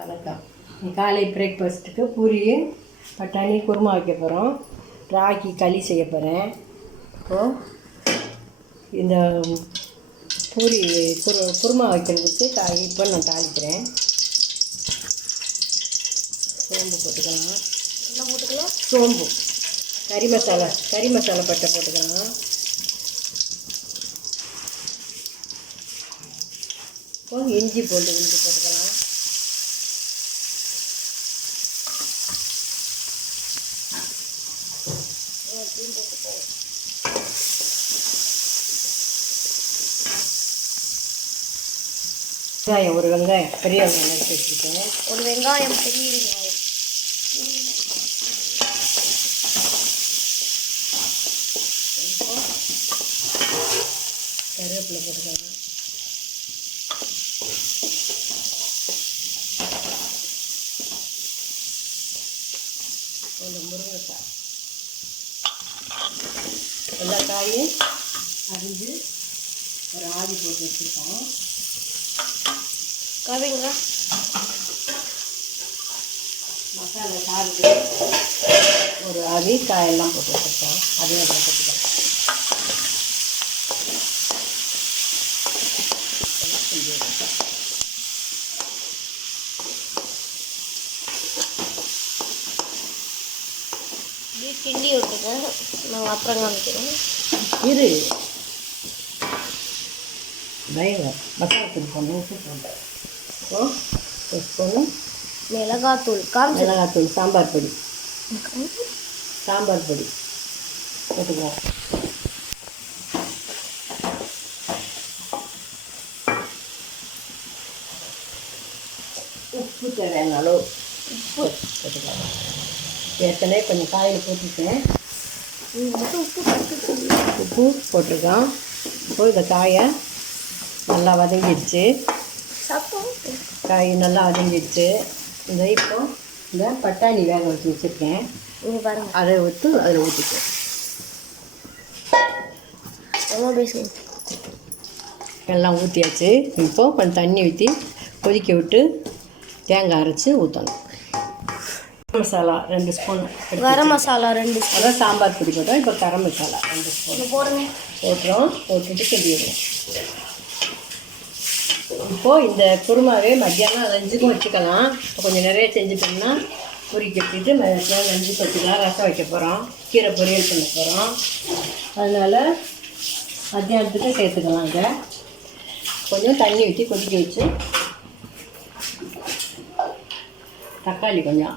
வணக்கம். காலை பிரேக்ஃபாஸ்ட்டுக்கு பூரி பட்டாணி குருமா வைக்க போகிறோம். ராகி களி செய்ய போகிறேன். இப்போது இந்த பூரி குருமா வைக்கிறதுக்கு இப்போ நான் தாளிக்கிறேன். சோம்பு போட்டுக்கலாம். என்ன போட்டுக்கலாம்? சோம்பு, கறி மசாலா பட்டை போட்டுக்கலாம். இப்போ இஞ்சி போட்டுக்கலாம். வெங்காயம், ஒரு வெங்காயம், பெரிய வெங்காயம் எடுத்து வச்சுருக்கேன். ஒரு வெங்காயம், பெரிய வெங்காயம். கருவேப்பிலை போட்டுக்கலாம். கொஞ்சம் முருங்கைக்காய், எல்லா காயும் அரிஞ்சு ஒரு ஆதி போட்டு வச்சுருக்கோம். கவிங்க மசாலா காய்க்கு ஒரு ஆதி காயெல்லாம் போட்டு வச்சுருக்கோம். அதையும் அதில் போட்டுக்கலாம். கிண்டி விட்டுங்க, நாங்கள் அப்புறம் காமிக்கிறோம். இரு பயங்க மசாலா தூள் போடணும், உப்பு போட்டேன். ஒரு ஸ்பூனு மிளகாத்தூள், மிளகாத்தூள், சாம்பார் பொடி போட்டுக்குவோம். உப்பு தேவையான அளவு உப்பு போட்டுக்கலாம். ஏற்கனவே கொஞ்சம் காயில் போட்டுருக்கேன். உப்பு போட்டிருக்கோம். இப்போ இந்த காயை நல்லா வதங்கிடுச்சு. காய் நல்லா வதங்கிடுச்சு. இப்போ இந்த பட்டாணி வேக வச்சு வச்சுருக்கேன். அதை ஊற்றி அதில் ஊற்றிக்குவேன். எல்லாம் ஊற்றியாச்சு. இப்போ கொஞ்சம் தண்ணி ஊற்றி கொதிக்க விட்டு தேங்காய் அரைச்சி ஊற்றணும். மசாலா 2 ஸ்பூன், கரம் மசாலா 2 ஸ்பூன், அதான் சாம்பார் பொடி போட்டோம். இப்போ கரம் மசாலா 2 ஸ்பூன் போடுங்க. போட்டுட்டு கிண்டிடுவோம். இப்போது இந்த குருமாவே மத்தியானம் 5க்கும் வச்சுக்கலாம். இப்போ கொஞ்சம் நிறைய செஞ்சுட்டோம்னா பொரி கட்டிட்டு மத்தியானம் 5க்கு வச்சுக்கலாம். ரசம் வைக்க போகிறோம், கீரை பொரியல் பண்ண போகிறோம். அதனால் மத்தியானத்துக்கு சேர்த்துக்கலாம். இதை கொஞ்சம் தண்ணி ஊற்றி கொதிக்க வச்சு தக்காளி கொஞ்சம்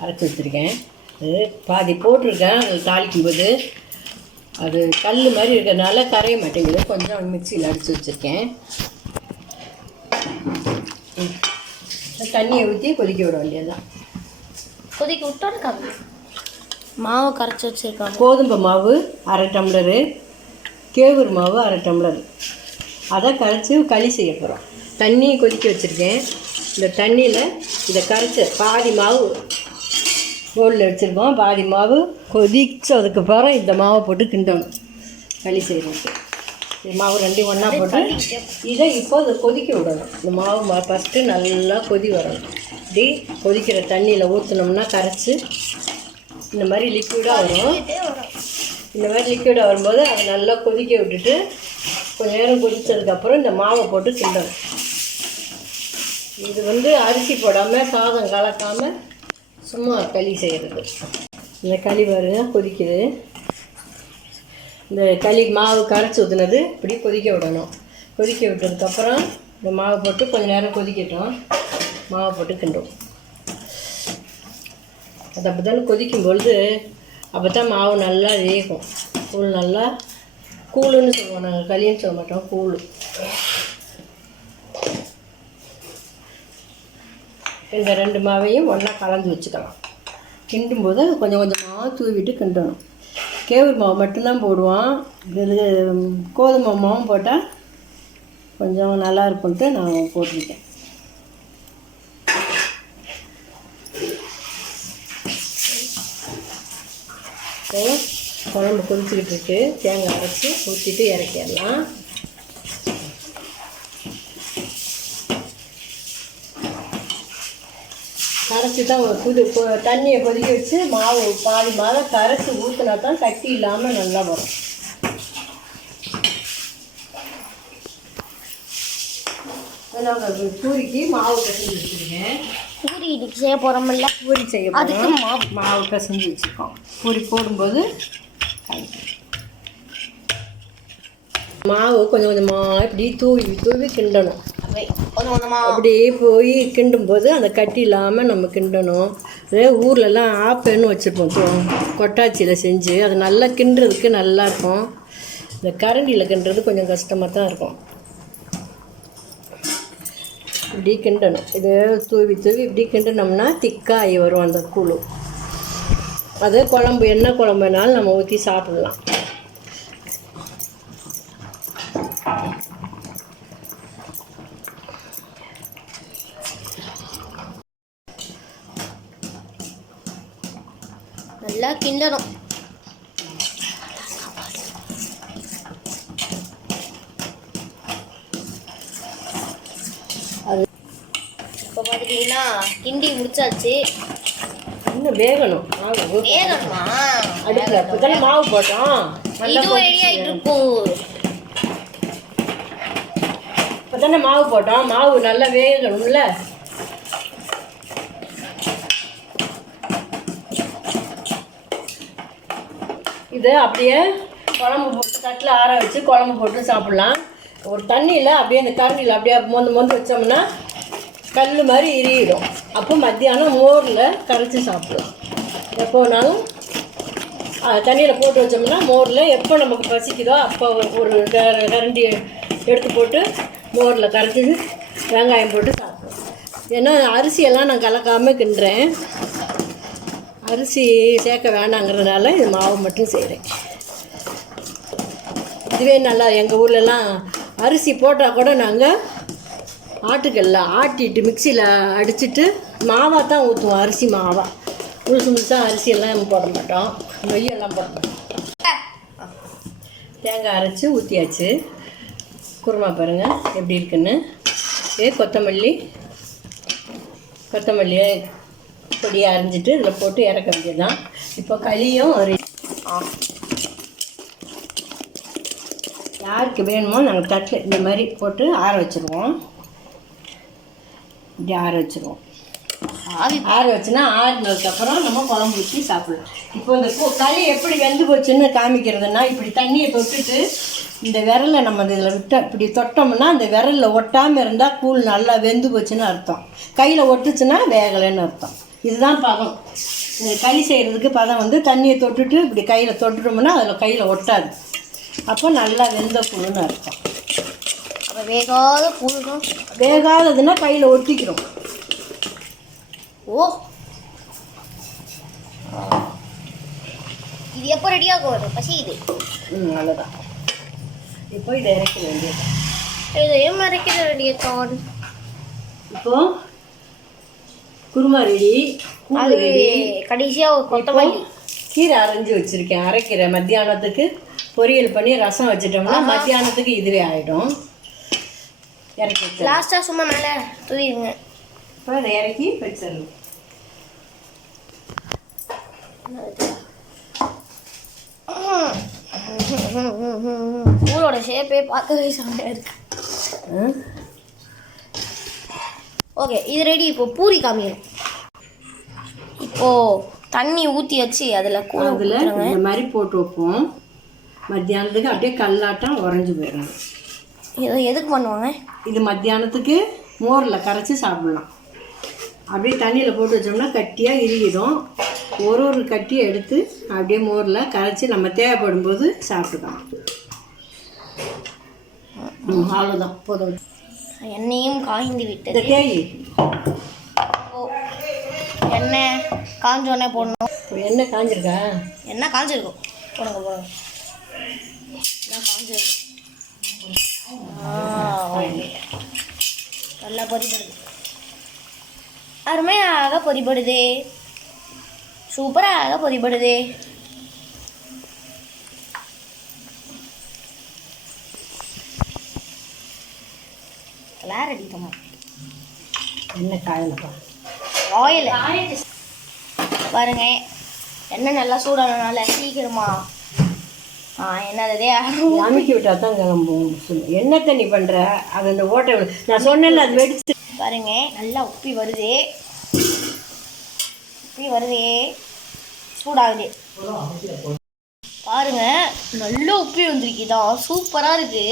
அரைச்சி வச்சுருக்கேன். அது பாதி போட்டிருக்கேன். அது தாளிக்கும்போது அது கல் மாதிரி இருக்கிறதுனால கரைய மாட்டேங்குது. கொஞ்சம் மிக்சியில் அடித்து வச்சுருக்கேன். தண்ணியை ஊற்றி கொதிக்க விட வேண்டியதுதான். கொதிக்க விட்டோன்னு மாவு கரைச்சி வச்சுருக்காங்க. கோதுமை மாவு 1/2 டம்ளரு, கேவுரு மாவு 1/2 டம்ளர், அதை கரைச்சி களி செய்ய போகிறோம். தண்ணி கொதிக்க வச்சுருக்கேன். இந்த தண்ணியில் இதை கரைச்சி பாதி மாவு பவுலில் வச்சுருக்கோம். பாதி மாவு கொதிச்சதுக்கு அப்புறம் இந்த மாவை போட்டு கிண்டணும். களி செய்யணும். மாவு 2 ஒன்றா போட்டு இதை இப்போ அதை கொதிக்க விடணும். இந்த மாவு ஃபஸ்ட்டு நல்லா கொதி வரணும். இப்படி கொதிக்கிற தண்ணியில் ஊற்றினோம்னா கரைச்சி இந்த மாதிரி லிக்விடாக வரும். இந்த மாதிரி லிக்விடாக வரும்போது அதை நல்லா கொதிக்க விட்டுட்டு கொஞ்சம் நேரம் கொதித்ததுக்கப்புறம் இந்த மாவை போட்டு கிண்டணும். இது அரிசி போடாமல் சாதம் கலக்காமல் சும்மா களி செய்கிறது. இந்த களி பாருங்க கொதிக்குது. இந்த களி மாவு கரைச்சி ஊற்றுனது இப்படி கொதிக்க விடணும். கொதிக்க விட்டதுக்கப்புறம் இந்த மாவை போட்டு கொஞ்சம் நேரம் கொதிக்கட்டும். மாவை போட்டு கிண்டுவோம். அது அப்போ தானே கொதிக்கும்பொழுது அப்போ தான் மாவு நல்லா வேகும். கூழ் நல்லா கூழுன்னு சொல்லுவோம். நாங்கள் களின்னு சொல்ல மாட்டோம், கூழ். இந்த 2 மாவையும் ஒன்றா கலந்து வச்சுக்கலாம். கிண்டும்போது கொஞ்சம் கொஞ்சமாக தூவிட்டு கிண்டணும். கேவுரு மாவு மட்டும்தான் போடுவோம். இது கோதுமை மாவும் போட்டால் கொஞ்சம் நல்லா இருக்குன்ட்டு நான் போட்டிருக்கேன். குழம்பு கொதிச்சுக்கிட்டு இருக்கு. தேங்காய் அரைச்சி ஊற்றிட்டு இறக்கிடலாம். கரைச்சி தான் தண்ணியை கொதிக்க வச்சு மாவு பாதி மாவை கரைச்சி ஊற்றினா தான் கட்டி இல்லாமல் நல்லா வரும். நாங்கள் பூரிக்கு மாவு பிசைஞ்சு வச்சுருக்கேன். பூரி இன்னைக்கு செய்ய போகிறோம்ல, பூரி செய்ய அதுக்கு மாவு பிசைஞ்சு வச்சுருக்கோம். பூரி போடும்போது மாவு கொஞ்சம் கொஞ்சமாக இப்படி தூவி தூவி கிண்டணும். கொஞ்சம் கொஞ்சமாக அப்படியே போய் கிண்டும்போது அந்த கட்டி இல்லாமல் நம்ம கிண்டணும். அதே ஊர்லெலாம் ஆப்பேன்னு வச்சுருப்போம், கொட்டாச்சியில் செஞ்சு அது நல்லா கிண்டுறதுக்கு நல்லாயிருக்கும். இந்த கரண்டியில் கிண்டுறது கொஞ்சம் கஷ்டமாக தான் இருக்கும். இப்படி கிண்டணும். இது தூவி தூவி இப்படி கிண்டினோம்னா திக்காகி வரும் அந்த கூழ். அது குழம்பு என்ன குழம்பு வேணாலும் நம்ம ஊற்றி சாப்பிட்லாம். நல்லா கிண்டணும். அது இப்போ பார்த்துட்டிங்கன்னா கிண்டி முடிச்சாச்சு. இன்னும் வேகணும். வேகணுமா? அடுப்பில் இப்போ தானே மாவு போட்டோம். இதுவும் ரெடி ஆகிட்டு இருக்கும். இப்போ தானே மாவு போட்டோம், மாவு நல்லா வேகணும்ல. இது அப்படியே குழம்பு போட்டு தட்டில் ஆற வச்சு குழம்பு போட்டு சாப்பிட்லாம். ஒரு தண்ணியில் அப்படியே அந்த கரண்டியில் அப்படியே மொந்து வச்சோம்னா கல் மாதிரி இறுகிடும். அப்போ மத்தியானம் மோரில் கரைச்சி சாப்பிட்லாம். எப்போ வேணாலும் தண்ணியில் போட்டு வச்சோம்னா மோரில் எப்போ நமக்கு பசிக்குதோ அப்போ ஒரு கரண்டி எடுத்து போட்டு மோரில் கரைச்சி வெங்காயம் போட்டு சாப்பிடுவோம். ஏன்னா அரிசியெல்லாம் நான் கலக்காமல் கிண்டுறேன். அரிசி சேர்க்க வேணாங்கிறதுனால இது மாவு மட்டும் செய்கிறேன். இதுவே நல்லா எங்கள் ஊர்லலாம் அரிசி போட்டால் கூட நாங்கள் ஆட்டுக்கல்ல ஆட்டிட்டு மிக்சியில் அடிச்சுட்டு மாவாக தான் ஊற்றுவோம். அரிசி மாவாக முழுசாக அரிசியெல்லாம் போட மாட்டோம், நெய்யெல்லாம் போட மாட்டோம். தேங்காய் அரைச்சி ஊற்றியாச்சு. குருமா பாருங்கள் எப்படி இருக்குன்னு. கொத்தமல்லியை பொடியை அரைஞ்சிட்டு இதில் போட்டு இறக்க வேண்டியது தான். இப்போ களியும் யாருக்கு வேணுமோ நாங்கள் தட்டில் இந்த மாதிரி போட்டு ஆற வச்சுருவோம். இப்படி ஆற வச்சுருவோம். ஆற வச்சுன்னா ஆறினதுக்கப்புறம் நம்ம குழம்பு ஊற்றி சாப்பிடலாம். இப்போ இந்த களி எப்படி வெந்து போச்சுன்னு காமிக்கிறதுனா, இப்படி தண்ணியை தொட்டுட்டு இந்த விரலை நம்ம இதில் இப்படி தொட்டோம்னா அந்த விரலில் ஒட்டாமல் இருந்தால் கூழ் நல்லா வெந்து போச்சுன்னு அர்த்தம். கையில் ஒட்டுச்சுன்னா வேகலைன்னு அர்த்தம். இதுதான் பதம். இந்த களி செய்கிறதுக்கு பதம் வந்து தண்ணியை தொட்டுட்டு இப்படி கையில் தொட்டுட்டோம்னா அதில் கையில் ஒட்டாது. அப்போ நல்லா வெந்த கூழ்னு அர்த்தம். அப்போ வேகாத கூழ். வேகாததுன்னா கையில் ஒட்டிக்கிறோம். ஓ, இது எப்போ ரெடியாக வரும்? பசி இது. நல்லதான். இப்போ இதை இறக்க வேண்டியது. இதையும் இறக்கிற ரெடியாக. இப்போ குருமா ரெடி. அது கடைசியாக ஒரு கொத்தமல்லி கீரை அரைஞ்சி வச்சுருக்கேன். அரைக்கீரை மத்தியானத்துக்கு பொரியல் பண்ணி ரசம் வச்சுட்டோம்னா மத்தியானத்துக்கு இதுவே ஆகிடும். இறக்கி வச்சு லாஸ்ட்டாக சும்மா மேலே தூவிடுங்க. இப்போ அதை இறக்கி வச்சிடணும். கூழோட ஷேப்பே பார்க்கவே செம்மையாக இருக்கு. ஓகே, இது ரெடி. இப்போ பூரி காமிக்கணும். இப்போது தண்ணி ஊற்றி வச்சு அதில் இந்த மாதிரி போட்டு வைப்போம். மத்தியானத்துக்கு அப்படியே கல்லாட்டம் உறைஞ்சி போயிடணும். இது எதுக்கு பண்ணுவாங்க? இது மத்தியானத்துக்கு மோரில் கரைச்சி சாப்பிட்லாம். அப்படியே தண்ணியில் போட்டு வச்சோம்னா கட்டியாக இறுகிடும். ஒரு கட்டியை எடுத்து அப்படியே மோரில் கரைச்சி நம்ம தேவைப்படும் போது சாப்பிட்டுக்கலாம். அவ்வளோதான், போதும். எண்ணெயும் காய்ந்து விட்டது. எண்ணெய் காஞ்சோடனே போடணும். எண்ணெய் காஞ்சிருக்கா? எண்ணெய் காஞ்சிருக்கும். போடுங்க. காஞ்சிருக்கும். நல்லா பொரிப்படுது. அருமையாக பொரிப்படுது. சூப்பராக பொரிப்படுது. எண்ணெய் காயலப்பா. ஆயில் பாருங்க எண்ணெய் நல்லா சூடானனால சீக்கிரமா என்னதே அமுக்கி விட்டா தான் என்ன தண்ணி பண்ணுற அது அந்த ஓட்டை நான் சொன்னேன்ல அது வெடிச்சு பாருங்க நல்லா உப்பி வருது சூடாகுது பாருங்க நல்லா உப்பி வந்திருக்குதா சூப்பராக இருக்கு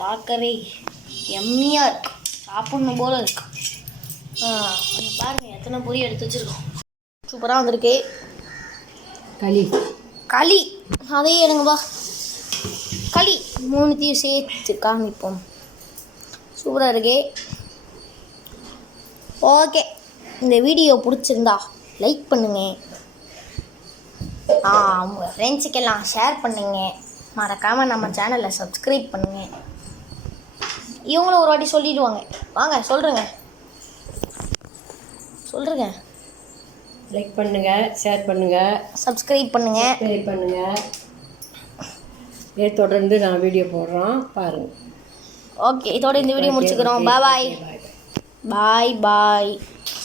பார்க்கவே எம்மியாக இருக்கு சாப்பிடணும் போல இருக்கு பாருங்க எத்தனை பொரி எடுத்து வச்சிருக்கோம் சூப்பராக வந்திருக்கு களி அதே எடுங்கப்பா களி 3த்தையும் சேர்த்து காமிப்போம் சூப்பராக இருக்கு ஓகே இந்த வீடியோ பிடிச்சிருந்தா லைக் பண்ணுங்க உங்கள் ஃப்ரெண்ட்ஸுக்கெல்லாம் ஷேர் பண்ணுங்க மறக்காமல் நம்ம சேனலை சப்ஸ்கிரைப் பண்ணுங்க இவங்களும் ஒரு வாட்டி சொல்லிடுவாங்க வாங்க சொல்கிறேங்க லைக் பண்ணுங்க ஷேர் பண்ணுங்க சப்ஸ்கிரைப் பண்ணுங்க தொடர்ந்து நான் வீடியோ போடுறோம் பாருங்க ஓகே இதோட இந்த வீடியோ முடிச்சுக்கிறோம் பாய்